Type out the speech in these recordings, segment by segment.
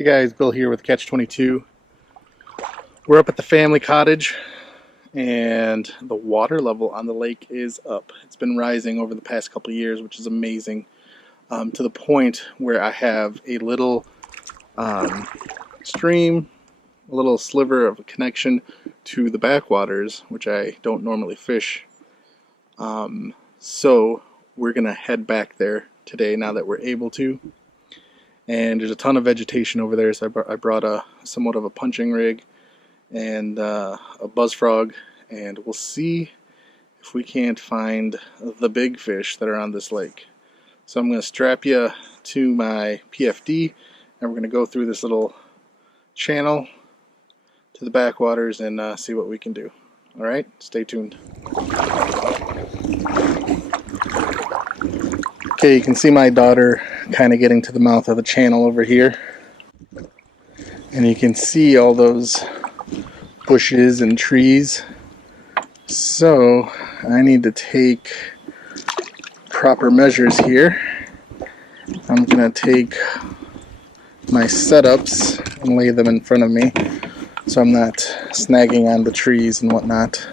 Hey guys, Bill here with Catch 22. We're up at the family cottage and the water level on the lake is up. It's been rising over the past couple of years, which is amazing, to the point where I have a little stream, a little sliver of a connection to the backwaters, which I don't normally fish. So we're gonna head back there today now that we're able to. And there's a ton of vegetation over there, so I brought a somewhat of a punching rig and a buzz frog, and we'll see if we can't find the big fish that are on this lake. So I'm going to strap you to my PFD, and we're going to go through this little channel to the backwaters and see what we can do. Alright, stay tuned. Okay, you can see my daughter kind of getting to the mouth of the channel over here. And you can see all those bushes and trees. So I need to take proper measures here. I'm going to take my setups and lay them in front of me so I'm not snagging on the trees and whatnot.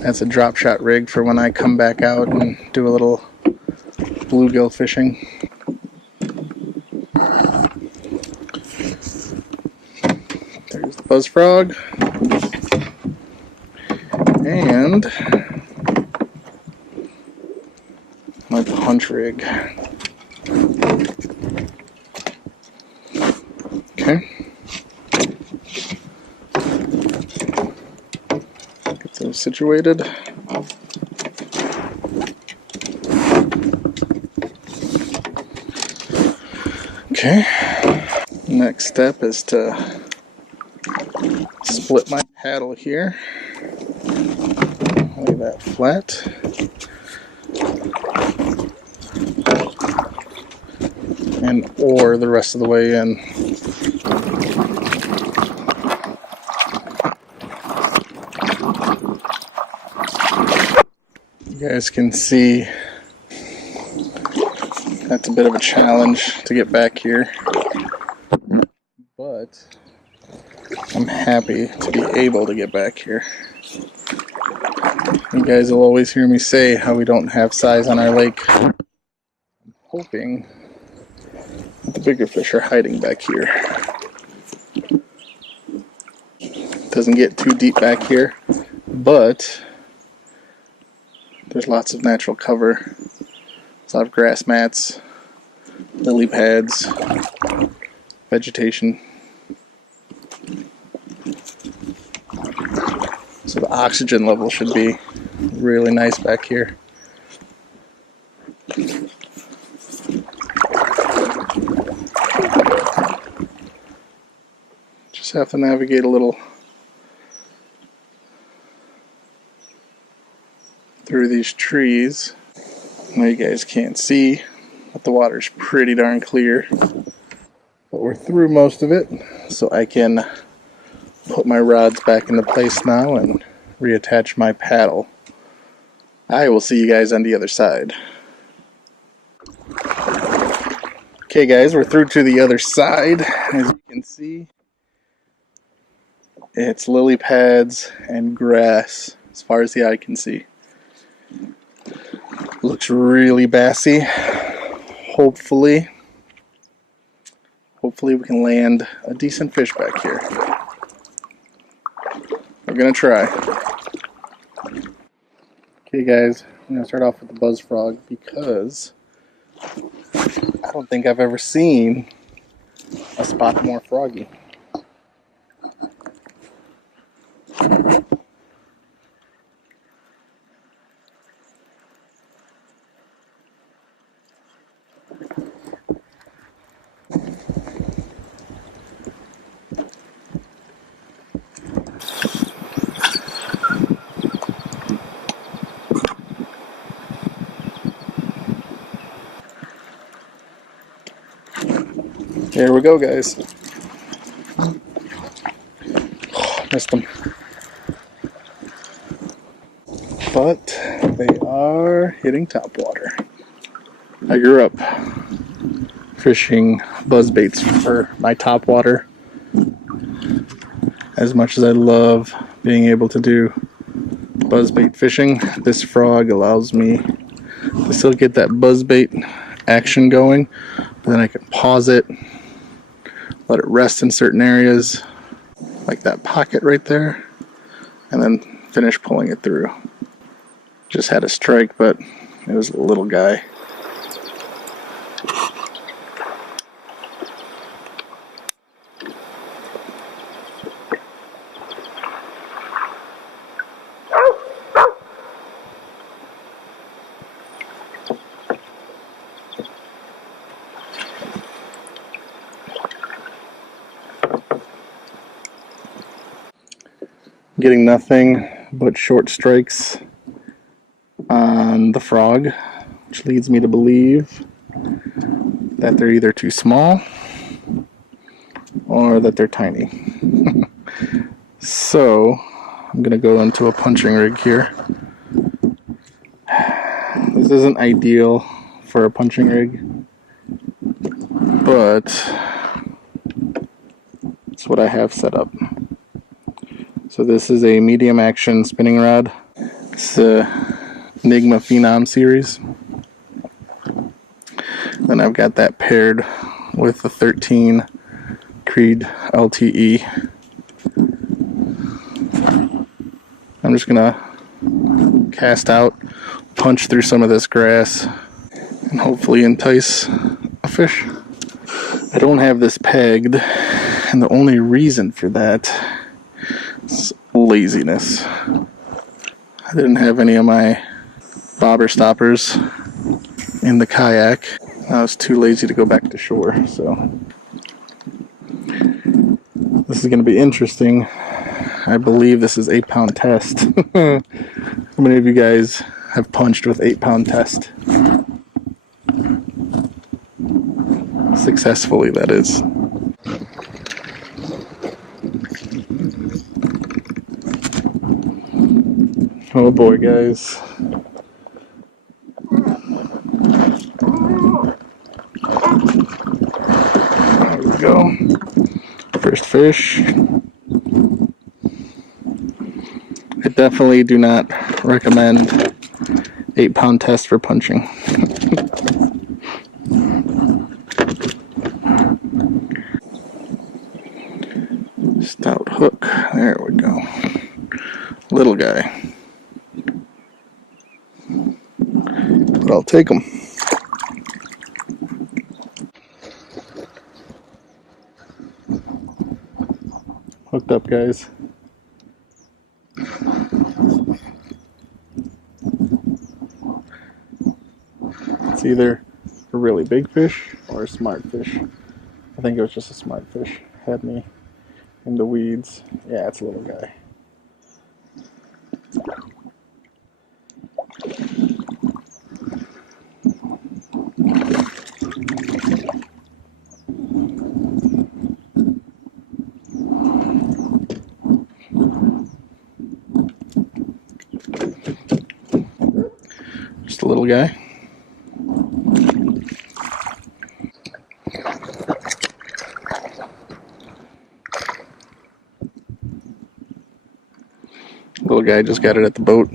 That's a drop shot rig for when I come back out and do a little bluegill fishing. There's the buzz frog. And my punch rig. Okay. Get those situated. Okay. Next step is to split my paddle here. Lay that flat. And oar the rest of the way in. You guys can see that's a bit of a challenge to get back here, but I'm happy to be able to get back here. You guys will always hear me say how we don't have size on our lake. I'm hoping the bigger fish are hiding back here. Doesn't get too deep back here, but there's lots of natural cover. There's a lot of grass mats, lily pads, vegetation. So the oxygen level should be really nice back here. Just have to navigate a little through these trees. Now you guys can't see, but the water's pretty darn clear. But we're through most of it, so I can put my rods back into place now and reattach my paddle. I will see you guys on the other side. Okay guys, we're through to the other side. As you can see, it's lily pads and grass as far as the eye can see. Looks really bassy. Hopefully we can land a decent fish back here. We're gonna try. Okay guys, I'm gonna start off with the buzz frog because I don't think I've ever seen a spot more froggy. Here we go, guys. Missed them. But they are hitting top water. I grew up fishing buzz baits for my top water. As much as I love being able to do buzz bait fishing, this frog allows me to still get that buzz bait action going. Then I can pause it, let it rest in certain areas, like that pocket right there, and then finish pulling it through. Just had a strike, but it was a little guy. Getting nothing but short strikes on the frog, which leads me to believe that they're either too small or that they're tiny. So I'm gonna go into a punching rig here. This isn't ideal for a punching rig, but it's what I have set up. So this is a medium action spinning rod. It's the Enigma Phenom series. Then I've got that paired with the 13 Creed LTE. I'm just gonna cast out, punch through some of this grass, and hopefully entice a fish. I don't have this pegged, and the only reason for that is laziness. I didn't have any of my bobber stoppers in the kayak. I was too lazy to go back to shore, so this is going to be interesting. I believe this is 8-pound test. How many of you guys have punched with 8-pound test? Successfully, that is. Oh boy, guys. There we go. First fish. I definitely do not recommend 8-pound test for punching. Stout hook. There we go. Little guy. But I'll take them. Hooked up, guys. It's either a really big fish or a smart fish. I think it was just a smart fish. Had me in the weeds. Yeah, it's a little guy. Just a little guy. Little guy just got it at the boat.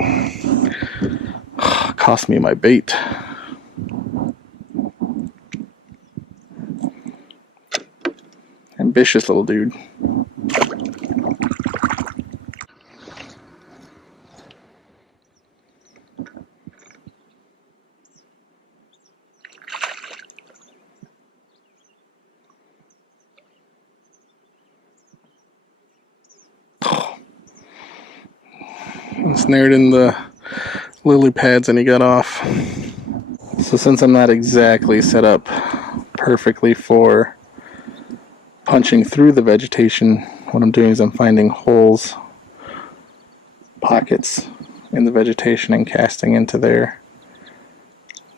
Cost me my bait. Ambitious little dude. Snared in the lily pads and he got off. So since I'm not exactly set up perfectly for punching through the vegetation, what I'm doing is I'm finding holes, pockets in the vegetation and casting into there.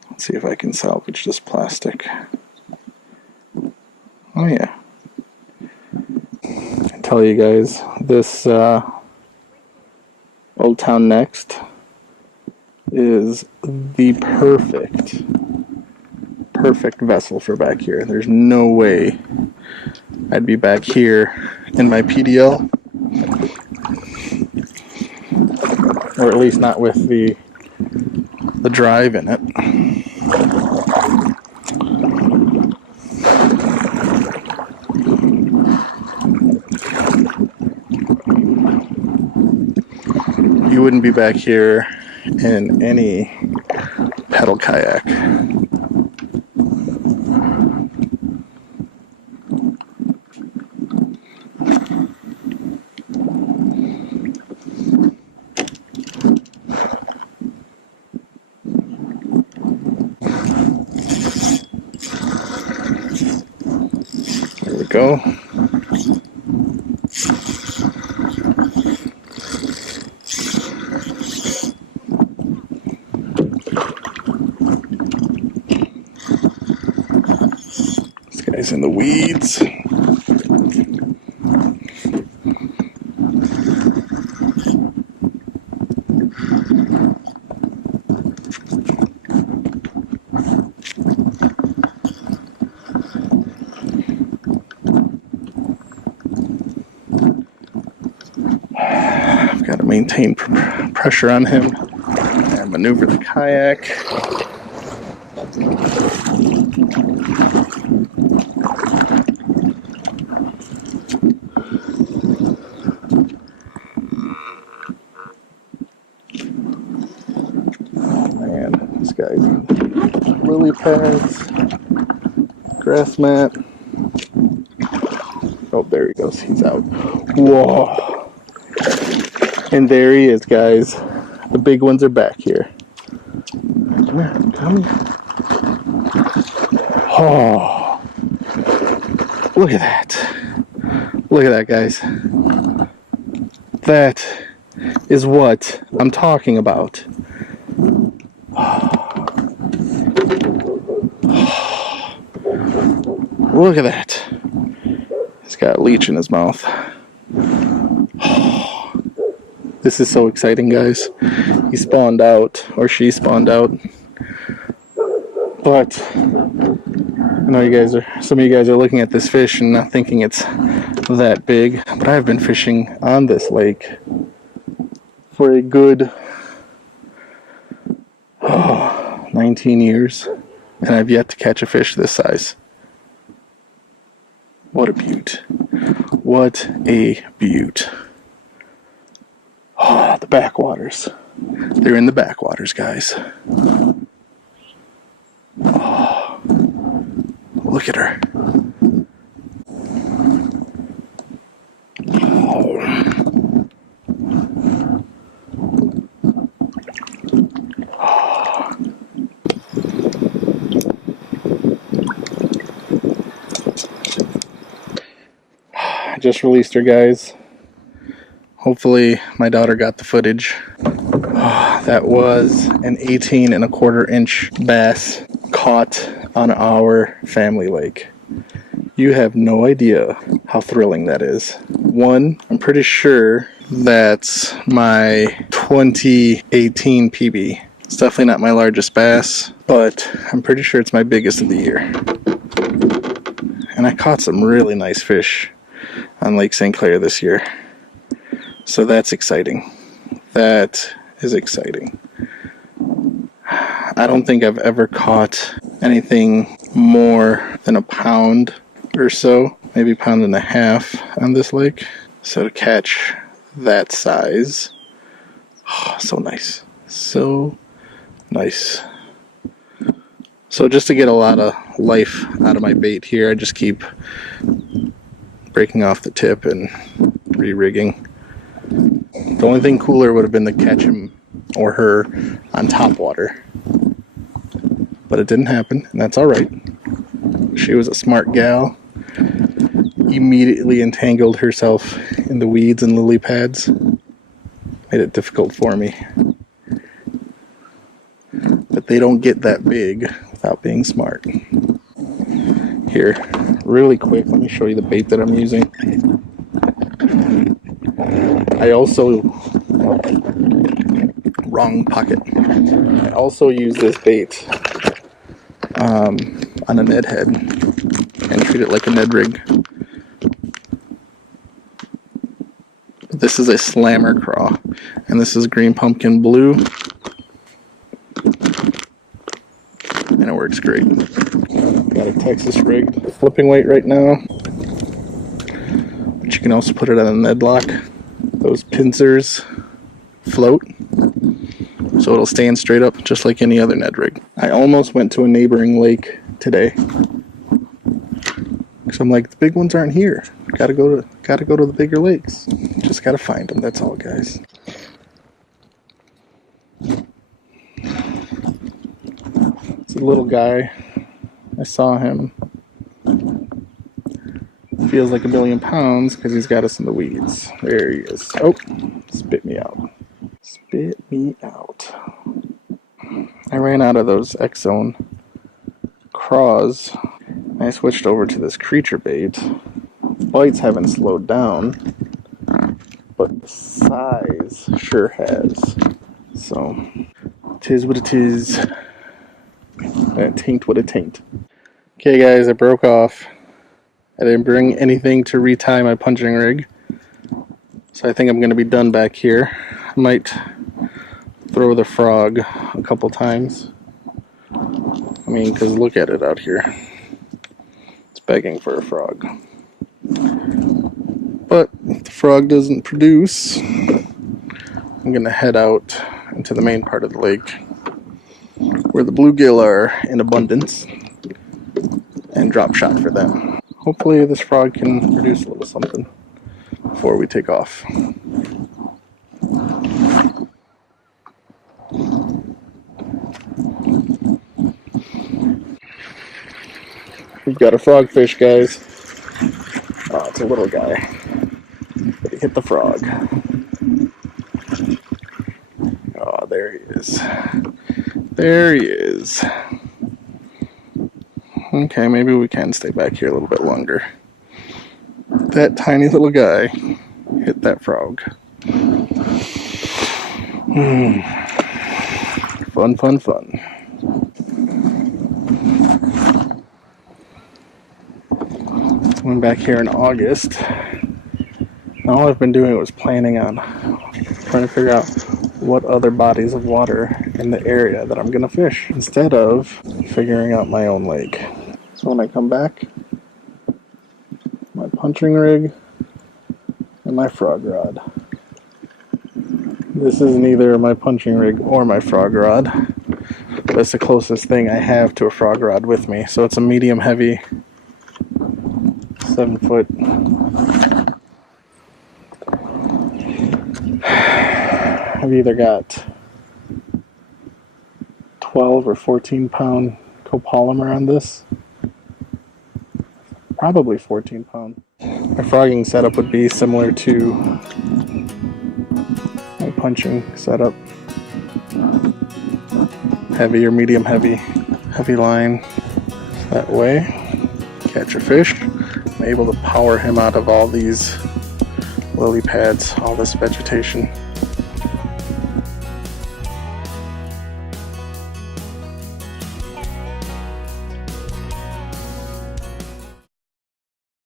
Let's see if I can salvage this plastic. Oh yeah. I tell you guys, this Old Town Next is the perfect vessel for back here. There's no way I'd be back here in my PDL, or at least not with the drive in it. You wouldn't be back here in any pedal kayak. There we go. This guy's in the weeds. I've got to maintain pressure on him and maneuver the kayak. Oh man, this guy's in lily pads, grass mat. Oh, there he goes. He's out. Whoa. And there he is, guys. The big ones are back here. Come here. Come here. Oh. Look at that. Look at that, guys. That is what I'm talking about. Look at that. He's got a leech in his mouth. This is so exciting, guys. He spawned out, or she spawned out. But I know some of you guys are looking at this fish and not thinking it's that big. But I've been fishing on this lake for a good 19 years, and I've yet to catch a fish this size. What a beaut. What a beaut. Oh, the backwaters. They're in the backwaters, guys. Oh, look at her. Oh. I just released her, guys. Hopefully my daughter got the footage. Oh, that was an 18.25-inch bass caught on our family lake. You have no idea how thrilling that is. One, I'm pretty sure that's my 2018 PB. It's definitely not my largest bass, but I'm pretty sure it's my biggest of the year. And I caught some really nice fish on Lake St. Clair this year. So that's exciting. That is exciting. I don't think I've ever caught anything more than a pound or so, maybe a pound and a half on this lake. So to catch that size, oh, so nice. So nice. So just to get a lot of life out of my bait here, I just keep breaking off the tip and re-rigging. The only thing cooler would have been to catch him or her on top water. But it didn't happen, and that's alright. She was a smart gal. Immediately entangled herself in the weeds and lily pads. Made it difficult for me. But they don't get that big without being smart. Here, really quick, let me show you the bait that I'm using. I also, wrong pocket. I also use this bait on a Ned head and treat it like a Ned rig. This is a slammer craw, and this is green pumpkin blue, and it works great. Got a Texas rigged flipping weight right now, but you can also put it on a Ned lock. Those pincers float, so it'll stand straight up just like any other Ned rig. I almost went to a neighboring lake today, so I'm like, the big ones aren't here. Gotta go to the bigger lakes. Just gotta find them. That's all, guys. It's a little guy. I saw him. Feels like 1,000,000 pounds because he's got us in the weeds. There he is. Oh, spit me out. Spit me out. I ran out of those X-Zone craws. I switched over to this creature bait. Bites haven't slowed down, but the size sure has. So, 'tis what it is. That taint what it taint. Okay, guys, I broke off. I didn't bring anything to retie my punching rig, so I think I'm going to be done back here. I might throw the frog a couple times. I mean, because look at it out here. It's begging for a frog. But if the frog doesn't produce, I'm going to head out into the main part of the lake where the bluegill are in abundance and drop shot for them. Hopefully this frog can produce a little something before we take off. We've got a frogfish, guys. Oh, it's a little guy. But he hit the frog. Oh, there he is. There he is. Okay, maybe we can stay back here a little bit longer. That tiny little guy hit that frog. Fun, fun, fun. Went back here in August. All I've been doing was planning on trying to figure out what other bodies of water in the area that I'm going to fish instead of figuring out my own lake. So when I come back, my punching rig and my frog rod. This is neither my punching rig or my frog rod, but it's the closest thing I have to a frog rod with me. So it's a medium heavy 7-foot. I've either got 12 or 14 pound copolymer on this. Probably 14 pound. My frogging setup would be similar to my punching setup. Heavy or medium heavy. Heavy line. That way, catch a fish. I'm able to power him out of all these lily pads, all this vegetation.